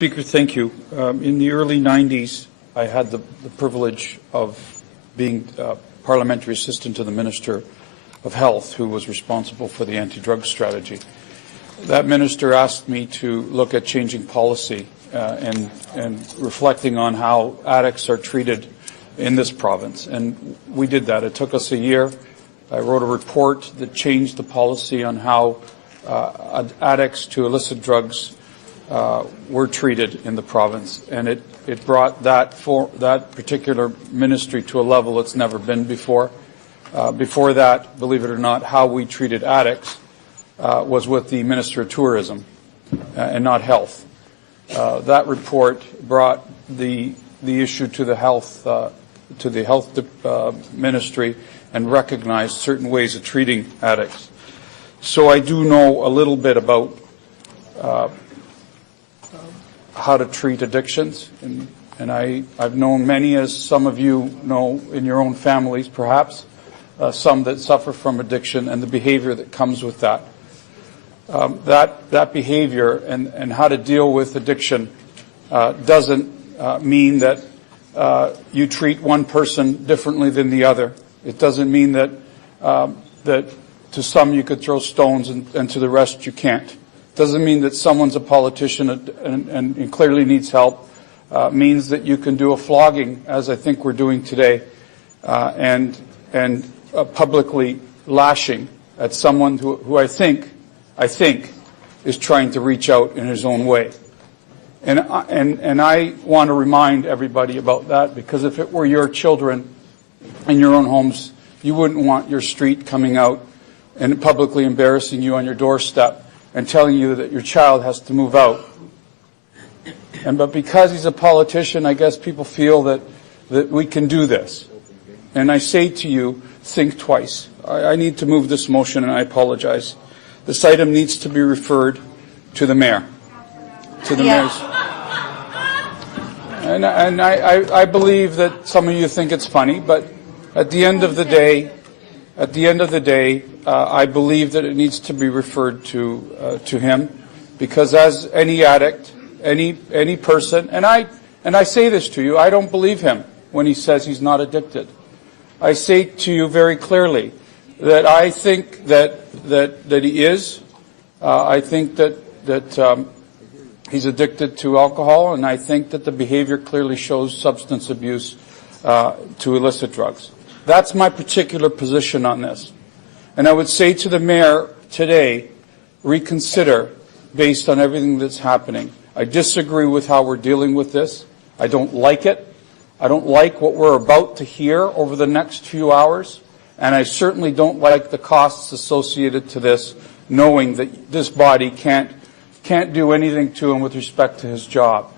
Speaker, thank you. In the early 90s, I had the privilege of being parliamentary assistant to the Minister of Health, who was responsible for the anti-drug strategy. That minister asked me to look at changing policy and reflecting on how addicts are treated in this province. And we did that. It took us a year. I wrote a report that changed the policy on how addicts to illicit drugs were treated in the province, and it brought that particular ministry to a level it's never been before. Before that, believe it or not, how we treated addicts was with the Minister of Tourism and not health. That report brought the issue to the health ministry and recognized certain ways of treating addicts. So I do know a little bit about how to treat addictions, and I've known many, as some of you know in your own families perhaps, some that suffer from addiction and the behavior that comes with that. That behavior and how to deal with addiction doesn't mean that you treat one person differently than the other. It doesn't mean that to some you could throw stones and to the rest you can't. Doesn't mean that someone's a politician and clearly needs help. Means that you can do a flogging, as I think we're doing today, and publicly lashing at someone who I think is trying to reach out in his own way. And I want to remind everybody about that, because if it were your children in your own homes, you wouldn't want your street coming out and publicly embarrassing you on your doorstep and telling you that your child has to move out. But because he's a politician, I guess people feel that we can do this. And I say to you, think twice. I need to move this motion, and I apologize. This item needs to be referred to the mayor. To the mayor's. And I believe that some of you think it's funny, but at the end of the day, I believe that it needs to be referred to him, because as any addict, any person, and I say this to you, I don't believe him when he says he's not addicted. I say to you very clearly that I think that he is. I think that he's addicted to alcohol, and I think that the behavior clearly shows substance abuse to illicit drugs. That's my particular position on this. And I would say to the mayor today, reconsider based on everything that's happening. I disagree with how we're dealing with this. I don't like it. I don't like what we're about to hear over the next few hours. And I certainly don't like the costs associated to this, knowing that this body can't do anything to him with respect to his job.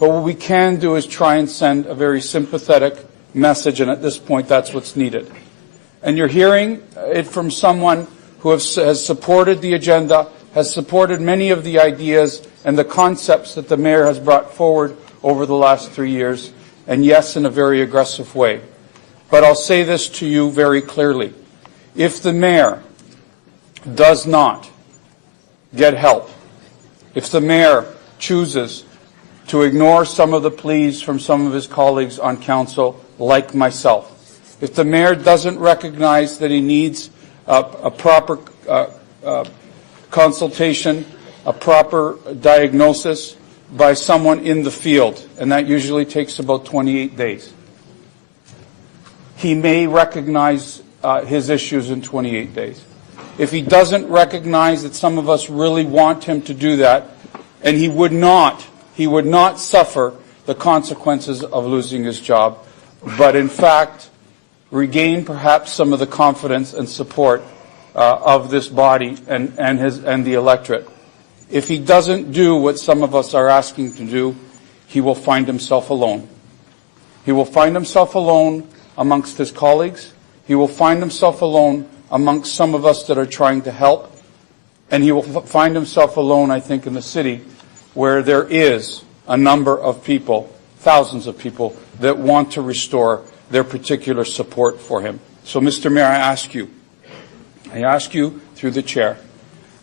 But what we can do is try and send a very sympathetic message, and at this point that's what's needed. And you're hearing it from someone who has supported the agenda, has supported many of the ideas and the concepts that the mayor has brought forward over the last 3 years, and yes, in a very aggressive way. But I'll say this to you very clearly. If the mayor does not get help, if the mayor chooses to ignore some of the pleas from some of his colleagues on council, like myself, if the mayor doesn't recognize that he needs a proper consultation, a proper diagnosis by someone in the field, and that usually takes about 28 days, he may recognize his issues in 28 days. If he doesn't recognize that some of us really want him to do that, and he would not suffer the consequences of losing his job, but in fact regain perhaps some of the confidence and support of this body and the electorate. If he doesn't do what some of us are asking to do, he will find himself alone. He will find himself alone amongst his colleagues. He will find himself alone amongst some of us that are trying to help. And he will find himself alone, I think, in the city, where there is a number of people, thousands of people, that want to restore their particular support for him. So, Mr. Mayor, I ask you through the chair,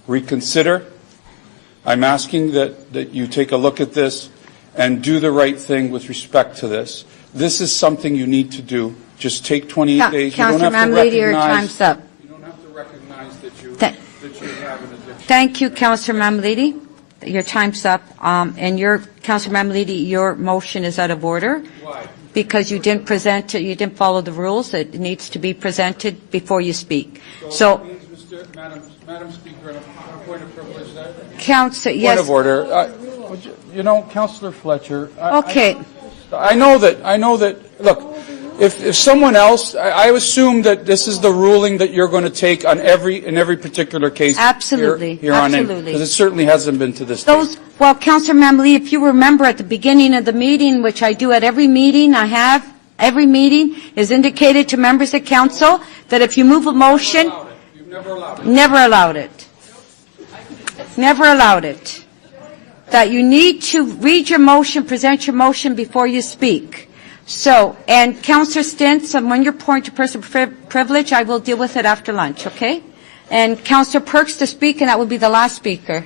reconsider I'm asking that you take a look at this and do the right thing with respect to this. This is something you need to do. Just take 28 days. Councillor Mammoliti, your time's up. You don't have to recognize that you have an addiction. Thank you, Councillor Mammoliti. Your time's up. And Councillor Mammoliti, your motion is out of order. Why? Because you didn't present it, you didn't follow the rules. It needs to be presented before you speak. So that means, Madam Speaker, a point of privilege there. Councillor, yes. Point of order. You know, Councillor Fletcher. Okay. I know that. Look, if someone else, I assume that this is the ruling that you're going to take on in every particular case. Absolutely. Here on in, Absolutely. because it certainly hasn't been to this day. Well, Councillor Mammoliti, if you remember at the beginning of the meeting, which I do at every meeting every meeting is indicated to members of council that if you move a motion, You've never allowed it. Never allowed it. Never allowed it. That you need to read your motion, present your motion before you speak. So, and Councillor Stintz, when you're point to person privilege, I will deal with it after lunch, okay? And Councillor Perks to speak, and that will be the last speaker.